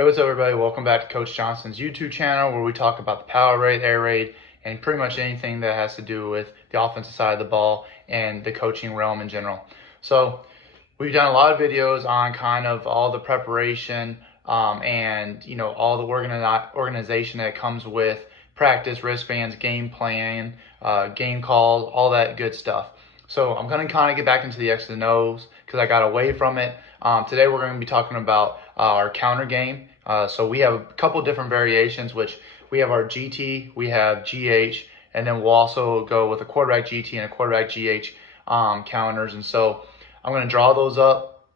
Hey, what's up, everybody? Welcome back to Coach Johnson's YouTube channel, where we talk about the power raid, air raid, and pretty much anything that has to do with the offensive side of the ball and the coaching realm in general. So we've done a lot of videos on kind of all the preparation and all the organization that comes with practice, wristbands, game plan, game calls, all that good stuff. So I'm going to kind of get back into the X's and O's because I got away from it. Today we're going to be talking about our counter game. So we have a couple different variations, which we have our GT, we have GH, and then we'll also go with a quarterback GT and a quarterback GH counters. And so I'm going to draw those up.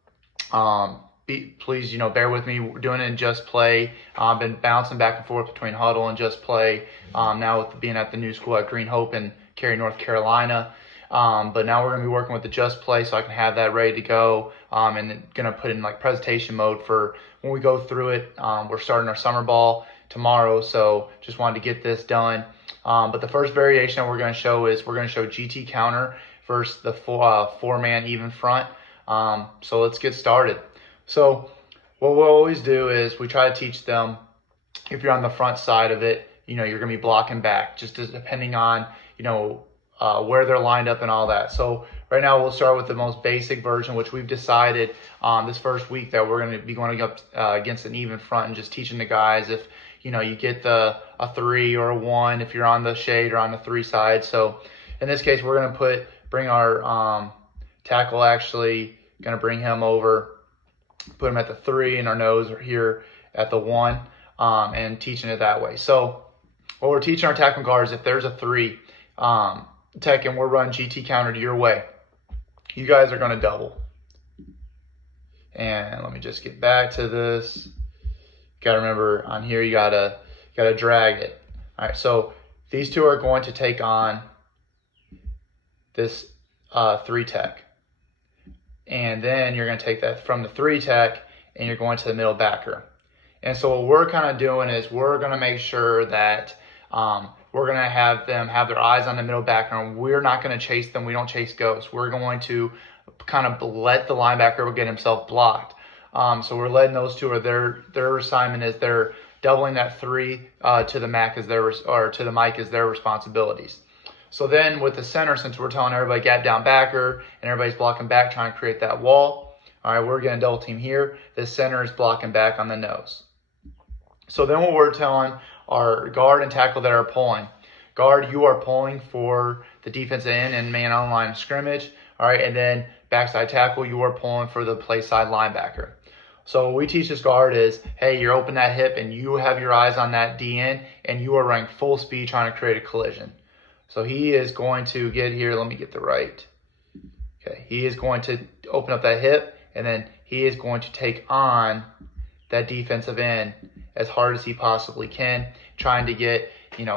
Please, bear with me. We're doing it in Just Play. I've been bouncing back and forth between Huddle and Just Play. Now with being at the new school at Green Hope in Cary, North Carolina. But now we're going to be working with the Just Play so I can have that ready to go. And going to put in like presentation mode for when we go through it. We're starting our summer ball tomorrow, so just wanted to get this done. But the first variation that we're going to show is we're going to show GT counter versus the four-man even front. So let's get started. So what we'll always do is we try to teach them, if you're on the front side of it, you're going to be blocking back, just depending on, where they're lined up and all that. So right now we'll start with the most basic version, which we've decided this first week that we're going to be going up against an even front and just teaching the guys if, you get a 3 or a 1 if you're on the shade or on the 3 side. So in this case, we're going to bring our tackle, actually going to bring him over, put him at the 3 and our nose here at the 1, and teaching it that way. So what we're teaching our tackle guards, if there's a 3 tech and we're running GT counter to your way, you guys are going to double. And let me just get back to this. Got to remember on here you gotta drag it. All right, so these two are going to take on this 3 tech, and then you're going to take that from the 3 tech and you're going to the middle backer. And so what we're kind of doing is we're going to make sure that we're going to have them have their eyes on the middle backer, and we're not going to chase them. We don't chase ghosts. We're going to kind of let the linebacker get himself blocked. So we're letting those two, or their assignment is they're doubling that 3 to the MAC as to the mic as their responsibilities. So then with the center, since we're telling everybody gap down backer and everybody's blocking back, trying to create that wall, all right, we're going to double team here. The center is blocking back on the nose. So then what we're telling our guard and tackle that are pulling, guard, you are pulling for the defensive end and man on line of scrimmage. All right, and then backside tackle, you are pulling for the play side linebacker. So what we teach this guard is, hey, you're open that hip and you have your eyes on that DN and you are running full speed trying to create a collision. So he is going to get here. Let me get the right. Okay, he is going to open up that hip, and then he is going to take on that defensive end as hard as he possibly can, trying to get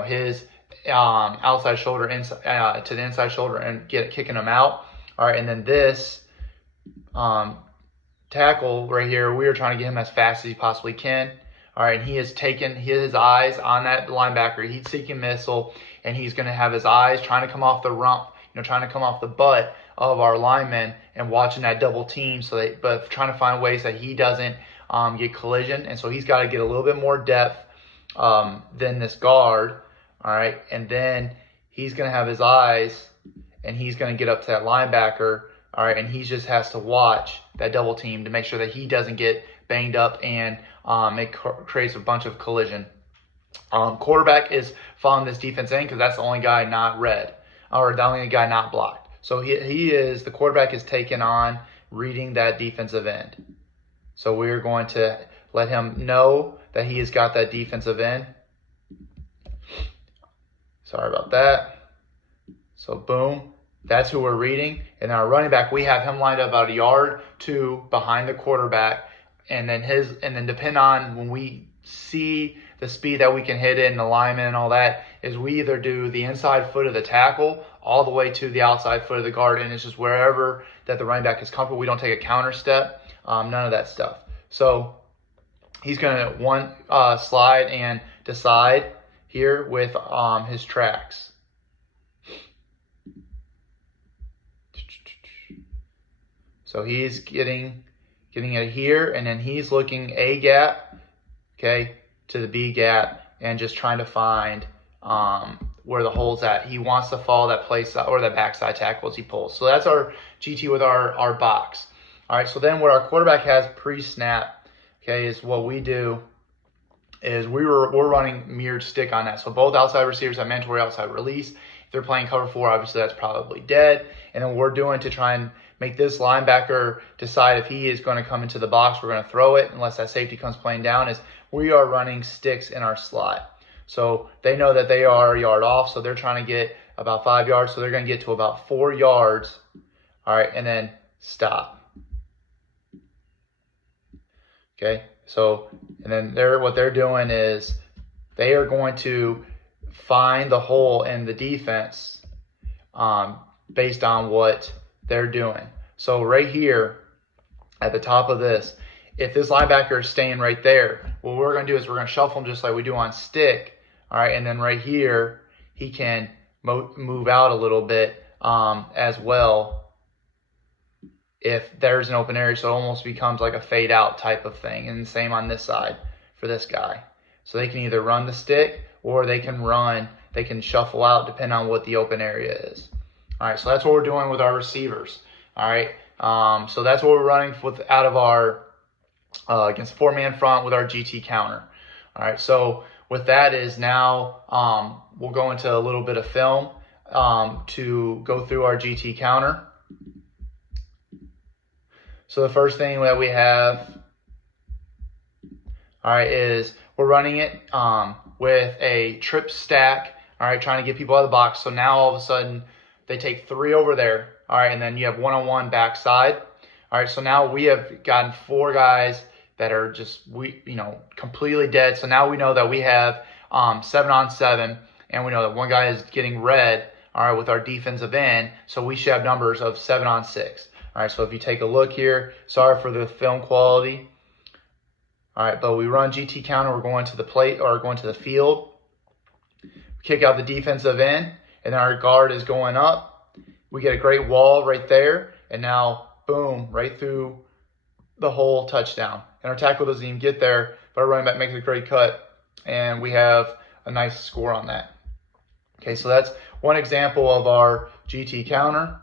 his outside shoulder inside to the inside shoulder and kicking him out. All right, and then this tackle right here, we are trying to get him as fast as he possibly can. All right, and he has taken his eyes on that linebacker, heat seeking missile, and he's going to have his eyes trying to come off the rump, trying to come off the butt of our linemen and watching that double team. But trying to find ways that he doesn't get collision, and so he's got to get a little bit more depth than this guard. All right, and then he's going to have his eyes, and he's going to get up to that linebacker. All right, and he just has to watch that double team to make sure that he doesn't get banged up and it creates a bunch of collision. Quarterback is following this defense in because that's the only guy not red, or the only guy not blocked. So the quarterback is taking on reading that defensive end. So we're going to let him know that he has got that defensive end. Sorry about that. So boom, that's who we're reading. And our running back, we have him lined up about 1 yard, 2 behind the quarterback. And then depend on when we see the speed that we can hit it and the lineman and all that, is we either do the inside foot of the tackle all the way to the outside foot of the guard, and it's just wherever that the running back is comfortable. We don't take a counter step, none of that stuff. So he's going to slide and decide here with his tracks. So he's getting it here, and then he's looking A gap okay, to the B gap, and just trying to find where the hole's at. He wants to follow that play side or that backside tackle as he pulls. So that's our GT with our box. All right, so then what our quarterback has pre-snap, okay, is what we do is we're running mirrored stick on that. So both outside receivers have mandatory outside release. If they're playing cover 4, obviously that's probably dead. And then what we're doing to try and make this linebacker decide if he is going to come into the box, we're going to throw it unless that safety comes playing down, is we are running sticks in our slot. So they know that they are a yard off, so they're trying to get about 5 yards. So they're going to get to about 4 yards, all right, and then stop. Okay, so and then what they're doing is they are going to find the hole in the defense based on what they're doing. So right here at the top of this, if this linebacker is staying right there, what we're going to do is we're going to shuffle him just like we do on stick. All right, and then right here, he can move out a little bit as well if there's an open area, so it almost becomes like a fade out type of thing. And the same on this side for this guy. So they can either run the stick or they can shuffle out depending on what the open area is. All right, so that's what we're doing with our receivers. All right, so that's what we're running with out of our against 4-man front with our GT counter. All right, so with that is now we'll go into a little bit of film to go through our GT counter. So the first thing that we have, all right, is we're running it with a trip stack, all right, trying to get people out of the box. So now all of a sudden they take 3 over there, all right, and then you have 1-on-1 backside. All right, so now we have gotten 4 guys that are just completely dead. So now we know that we have 7-on-7, and we know that one guy is getting red, all right, with our defensive end. So we should have numbers of 7-on-6. All right, so if you take a look here, sorry for the film quality. All right, but we run GT counter, we're going to the plate or going to the field. Kick out the defensive end, and then our guard is going up. We get a great wall right there, and now, boom, right through the hole, touchdown. And our tackle doesn't even get there, but our running back makes a great cut, and we have a nice score on that. Okay, so that's one example of our GT counter.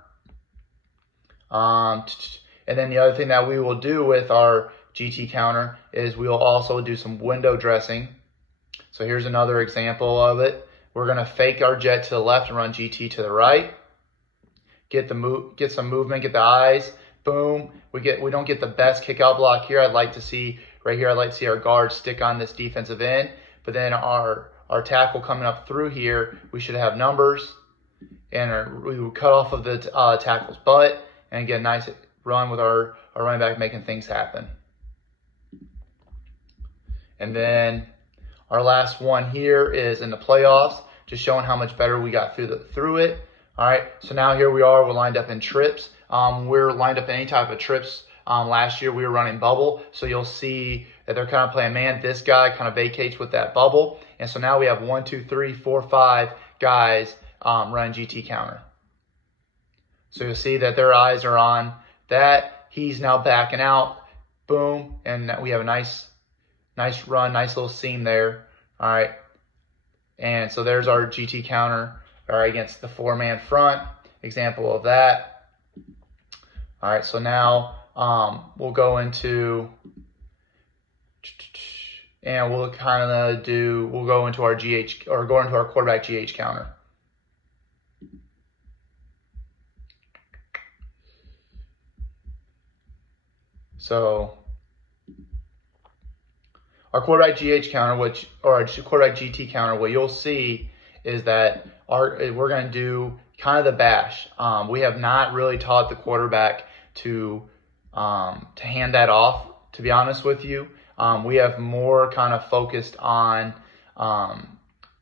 And then the other thing that we will do with our GT counter is we will also do some window dressing. So here's another example of it. We're going to fake our jet to the left and run GT to the right. Get some movement, get the eyes. Boom. We don't get the best kick out block here. I'd like to see right here. I'd like to see our guard stick on this defensive end. But then our tackle coming up through here, we should have numbers, and we will cut off of the tackle's butt. And get a nice run with our running back making things happen. And then our last one here is in the playoffs, just showing how much better we got through it. All right, so now here we are, we're lined up in trips. We're lined up in any type of trips. Last year we were running bubble, so you'll see that they're kind of playing man. This guy kind of vacates with that bubble. And so now we have 1, 2, 3, 4, 5 guys running GT counter. So you'll see that their eyes are on that. He's now backing out. Boom. And we have a nice run, nice little seam there. All right. And so there's our GT counter, all right, against the 4-man front. Example of that. All right. So now we'll go into, and we'll go into our GH, or go into our quarterback GH counter. So our quarterback GH counter, or our quarterback GT counter, what you'll see is that we're going to do kind of the bash. We have not really taught the quarterback to hand that off, to be honest with you. We have more kind of focused on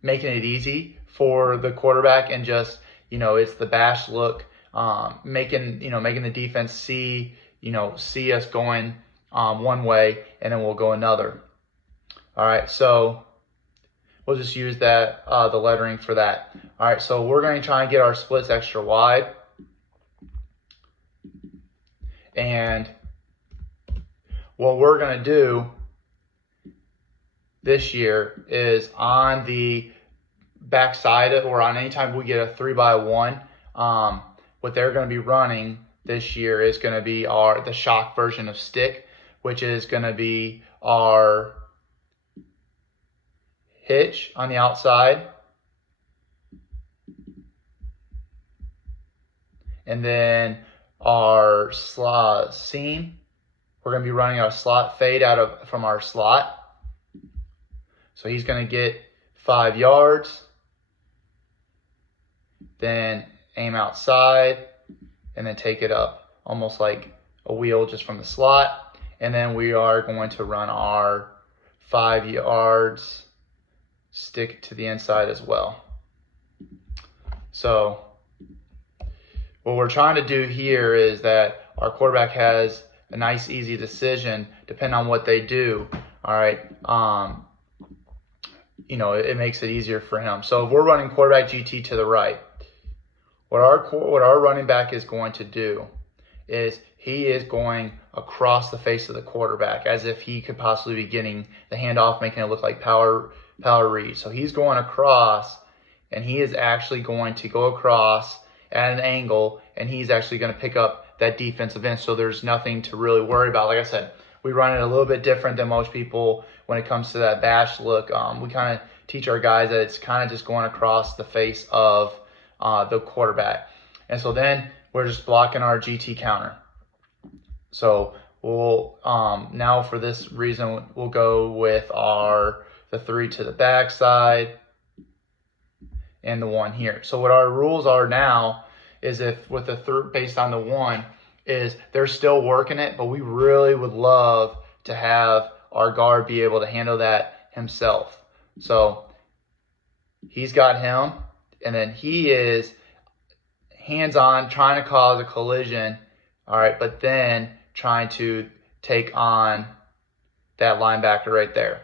making it easy for the quarterback, and just, it's the bash look, making the defense see us going one way, and then we'll go another. All right, so we'll just use that, the lettering for that. All right, so we're going to try and get our splits extra wide. And what we're going to do this year is on the backside, or on any time we get a 3x1, what they're going to be running this year is going to be the shock version of stick, which is going to be our hitch on the outside, and then our slot seam. We're going to be running our slot fade from our slot. So he's going to get 5 yards, then aim outside, and then take it up almost like a wheel just from the slot. And then we are going to run our 5 yards, stick to the inside as well. So what we're trying to do here is that our quarterback has a nice, easy decision depending on what they do. All right. It makes it easier for him. So if we're running quarterback GT to the right, what our running back is going to do is he is going across the face of the quarterback as if he could possibly be getting the handoff, making it look like power read. So he's going across, and he is actually going to go across at an angle, and he's actually going to pick up that defensive end. So there's nothing to really worry about. Like I said, we run it a little bit different than most people when it comes to that bash look. We kind of teach our guys that it's kind of just going across the face of the quarterback. And so then we're just blocking our GT counter. So we'll now for this reason, we'll go with the 3 to the backside and the 1 here. So what our rules are now is if with the based on the 1 is they're still working it, but we really would love to have our guard be able to handle that himself. So he's got him, and then he is hands-on trying to cause a collision, all right, but then trying to take on that linebacker right there.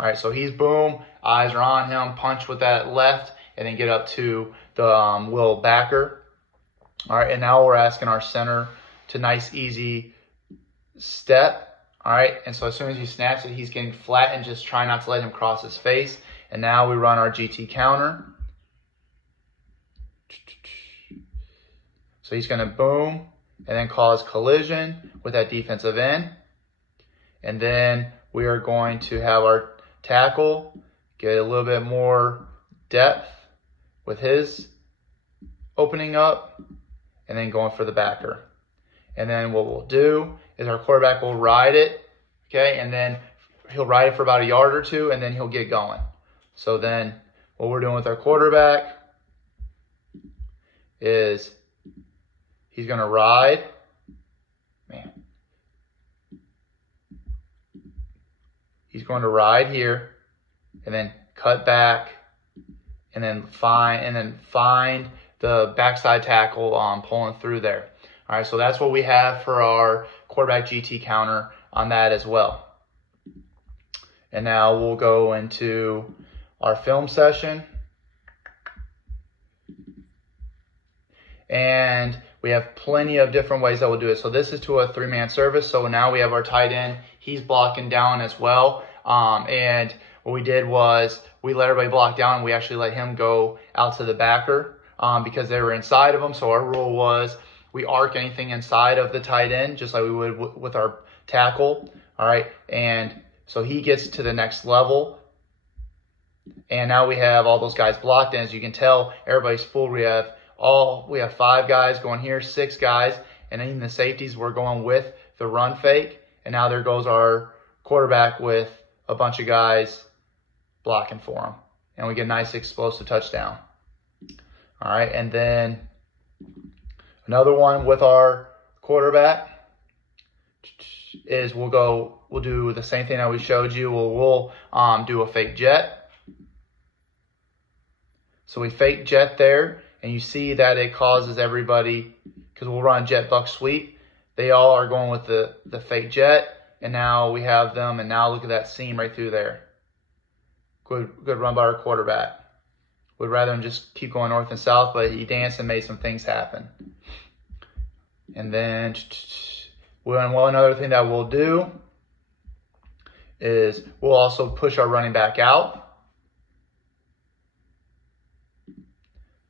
All right, so he's boom, eyes are on him, punch with that left, and then get up to the little backer. All right, and now we're asking our center to nice, easy step. All right, and so as soon as he snaps it, he's getting flat and just try not to let him cross his face. And now we run our GT counter. So he's going to boom and then cause collision with that defensive end. And then we are going to have our tackle get a little bit more depth with his opening up and then going for the backer. And then what we'll do is our quarterback will ride it, okay, and then he'll ride it for about a yard or two, and then he'll get going. So then what we're doing with our quarterback is he's going to ride. He's going to ride here and then cut back and then find the backside tackle pulling through there. All right, so that's what we have for our quarterback GT counter on that as well. And now we'll go into our film session. And we have plenty of different ways that we'll do it. So this is to a 3-man service. So now we have our tight end. He's blocking down as well. And what we did was we let everybody block down, and we actually let him go out to the backer because they were inside of him. So our rule was we arc anything inside of the tight end, just like we would with our tackle. All right. And so he gets to the next level. And now we have all those guys blocked. And as you can tell, everybody's full. We have 5 guys going here, 6 guys. And then the safeties, we're going with the run fake. And now there goes our quarterback with a bunch of guys blocking for him. And we get a nice explosive touchdown. All right. And then another one with our quarterback is we'll do the same thing that we showed you. We'll do a fake jet. So we fake jet there, and you see that it causes everybody, because we'll run jet buck sweep. They all are going with the fake jet, and now we have them, and now look at that seam right through there. Good run by our quarterback. Would rather than just keep going north and south, but he danced and made some things happen. And then one other thing that we'll do is we'll also push our running back out.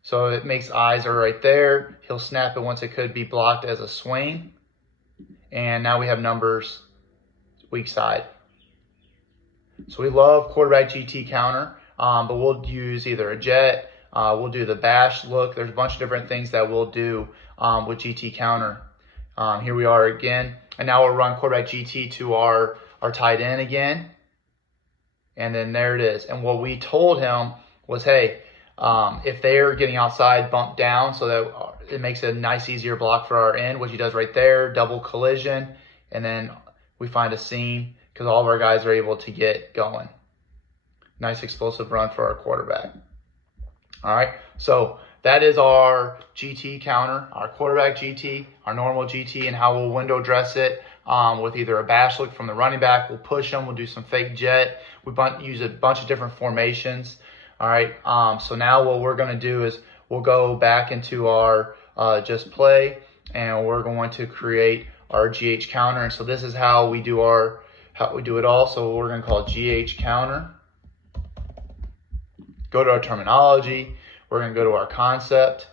So it makes eyes are right there. He'll snap it once it could be blocked as a swing. And now we have numbers weak side. So we love quarterback GT counter, but we'll use either a jet, we'll do the bash look. There's a bunch of different things that we'll do with GT counter. Here we are again. And now we'll run quarterback GT to our tight end again. And then there it is. And what we told him was, hey, if they're getting outside, bump down so that it makes it a nice, easier block for our end, which he does right there, double collision. And then we find a seam because all of our guys are able to get going. Nice explosive run for our quarterback. All right, so that is our GT counter, our quarterback GT, our normal GT, and how we'll window dress it with either a bash look from the running back. We'll push them. We'll do some fake jet. We use a bunch of different formations. All right, so now what we're going to do is we'll go back into our just play, and we're going to create our GH counter. And so this is how we do it all. So we're going to call GH counter. Go to our terminology. We're going to go to our concept,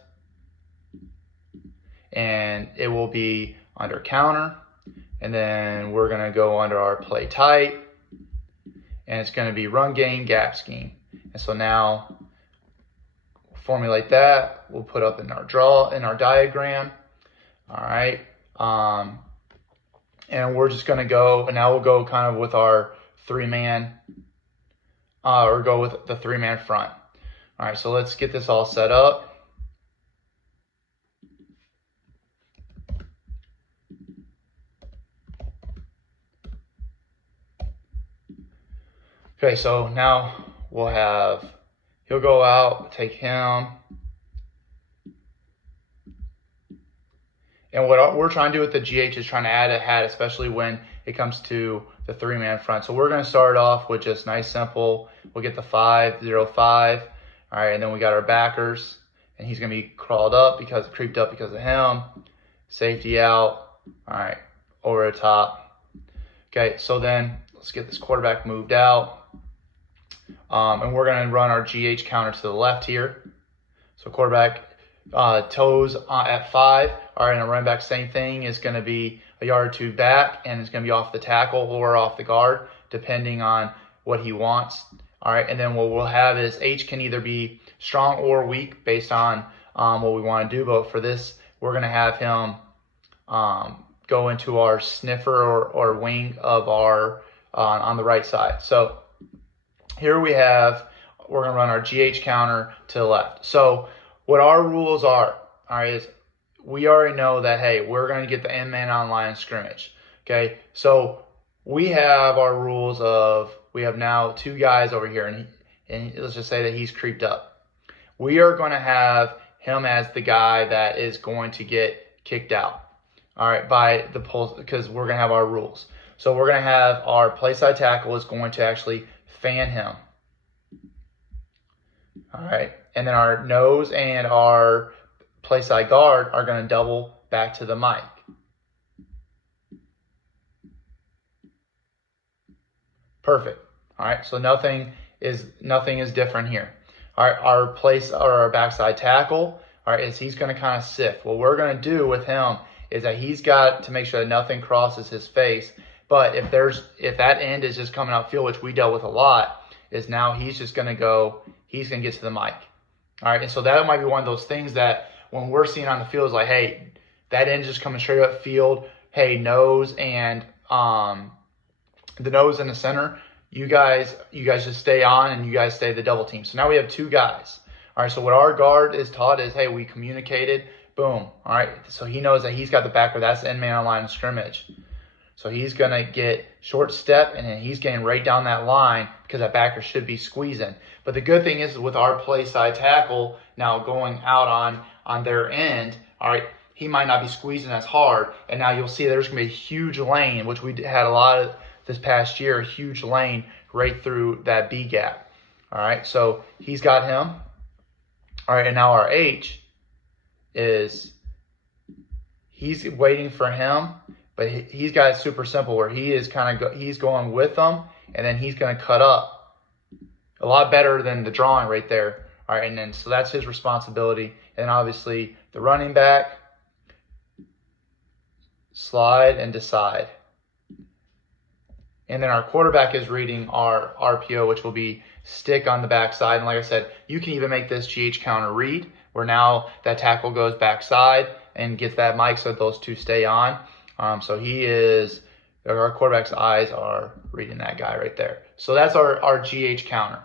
and it will be under counter. And then we're going to go under our play type, and it's going to be run game, gap scheme. And so now we'll formulate that. We'll put up in our diagram. All right. And we're just going to go, and now we'll go kind of with our three-man, or go with the three-man front. All right, so let's get this all set up. Okay, so now he'll go out, take him. And what we're trying to do with the GH is trying to add a hat, especially when it comes to the three-man front. So we're going to start off with just nice, simple. We'll get the 5-0-5. All right, and then we got our backers, and he's going to be creeped up because of him. Safety out. All right, over the top. Okay, so then let's get this quarterback moved out. And we're going to run our GH counter to the left here. So quarterback toes at 5. All right, and a running back, same thing, is going to be a yard or two back, and it's going to be off the tackle or off the guard, depending on what he wants. All right, and then what we'll have is H can either be strong or weak based on what we want to do. But for this, we're going to have him go into our sniffer or wing of our on the right side. So here we're going to run our GH counter to the left. So what our rules are, all right, is we already know that, hey, we're going to get the end man on line of scrimmage. Okay, so we have our rules of, we have now two guys over here, and let's just say that he's creeped up. We are going to have him as the guy that is going to get kicked out, all right, by the pulse, because we're going to have our rules. So we're going to have our play side tackle is going to actually fan him, all right, and then our nose and our play side guard are going to double back to the mic. Perfect. All right, so nothing is different here. All right, our backside tackle, all right, is he's going to kind of sift. What we're going to do with him is that he's got to make sure that nothing crosses his face. But if that end is just coming out field, which we dealt with a lot, is now he's going to get to the mic. All right, and so that might be one of those things that when we're seeing on the field is like, hey, that end just coming straight up field. Hey, nose and the nose in the center, you guys just stay on, and you guys stay the double team. So now we have two guys. All right, so what our guard is taught is, hey, we communicated, boom. All right, so he knows that he's got the backer. That's the end man on line of scrimmage. So he's going to get short step, and then he's getting right down that line because that backer should be squeezing. But the good thing is with our play side tackle now going out on their end, all right, he might not be squeezing as hard. And now you'll see there's going to be a huge lane, which we had a lot of this past year, a huge lane right through that B gap. All right, so he's got him. All right, and now our H he's waiting for him, but he's got it super simple where he is he's going with them, and then he's going to cut up a lot better than the drawing right there. All right, and then so that's his responsibility. And obviously the running back, slide and decide. And then our quarterback is reading our RPO, which will be stick on the backside. And like I said, you can even make this GH counter read, where now that tackle goes backside and gets that mic so those two stay on. So our quarterback's eyes are reading that guy right there. So that's our GH counter.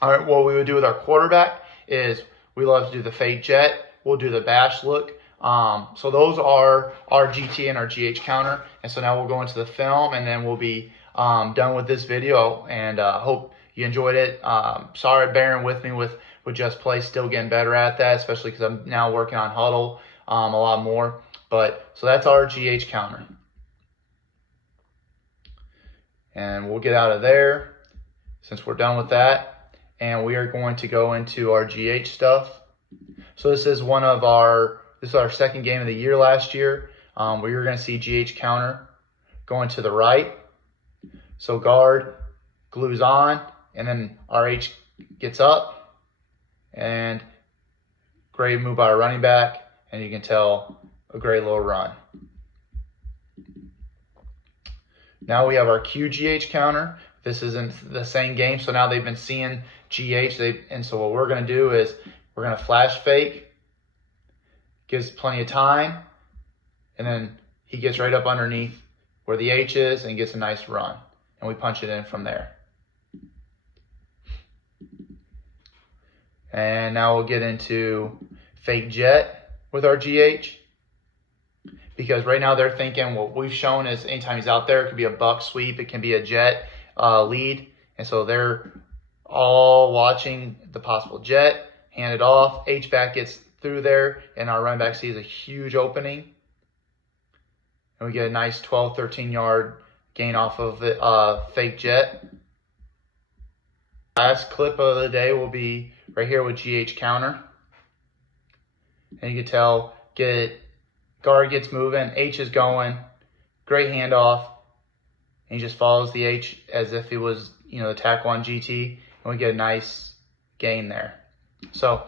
All right, what we would do with our quarterback is we love to do the fake jet. We'll do the bash look. So those are our GT and our GH counter. And so now we'll go into the film, and then we'll be done with this video. And hope you enjoyed it. Sorry bearing with me with Just Play, still getting better at that, especially because I'm now working on Huddle a lot more. But so that's our GH counter. And we'll get out of there since we're done with that. And we are going to go into our GH stuff. So this is our second game of the year last year. Where you're going to see GH counter going to the right. So guard glues on, and then RH gets up, and great move by our running back, and you can tell a great little run. Now we have our QGH counter. This isn't the same game, so now they've been seeing GH, and so what we're going to do is we're going to flash fake, gives plenty of time, and then he gets right up underneath where the H is and gets a nice run, and we punch it in from there. And now we'll get into fake jet with our GH, because right now they're thinking what we've shown is anytime he's out there, it could be a buck sweep, it can be a jet lead, and so they're all watching the possible jet, hand it off, H-back gets through there, and our running back sees a huge opening, and we get a nice 12, 13 yard gain off of it, fake jet. Last clip of the day will be right here with GH counter, and you can tell guard gets moving, H is going, great handoff, and he just follows the H as if he was, the tackle on GT, and we get a nice gain there. So,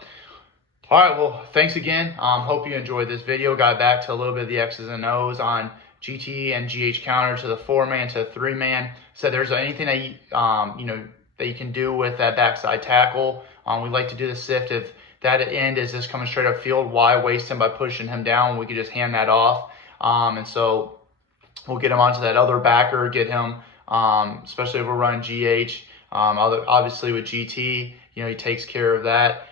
all right, well, thanks again. Hope you enjoyed this video. Got back to a little bit of the X's and O's on GT and GH counter to the 4-man to 3-man. So there's anything that that you can do with that backside tackle. We like to do the sift. If that end is just coming straight up field, why waste him by pushing him down? We could just hand that off. And so we'll get him onto that other backer, get him, especially if we're running GH. Obviously with GT, he takes care of that.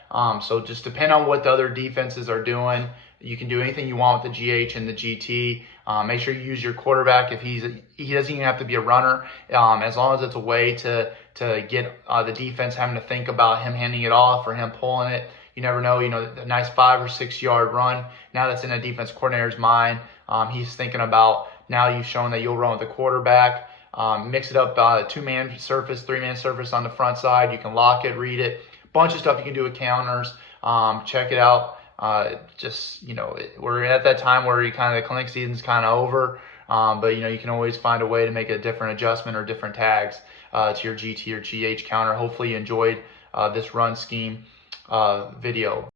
So just depend on what the other defenses are doing. You can do anything you want with the GH and the GT. Make sure you use your quarterback. If he doesn't even have to be a runner, as long as it's a way to get the defense having to think about him handing it off or him pulling it. You never know, a nice 5 or 6 yard run. Now that's in a defense coordinator's mind. He's thinking about, now you've shown that you'll run with the quarterback. Mix it up, 2-man surface, 3-man surface on the front side. You can lock it, read it. Bunch of stuff you can do with counters. Check it out. We're at that time where the clinic season's kind of over. But you can always find a way to make a different adjustment or different tags to your GT or GH counter. Hopefully you enjoyed this run scheme video.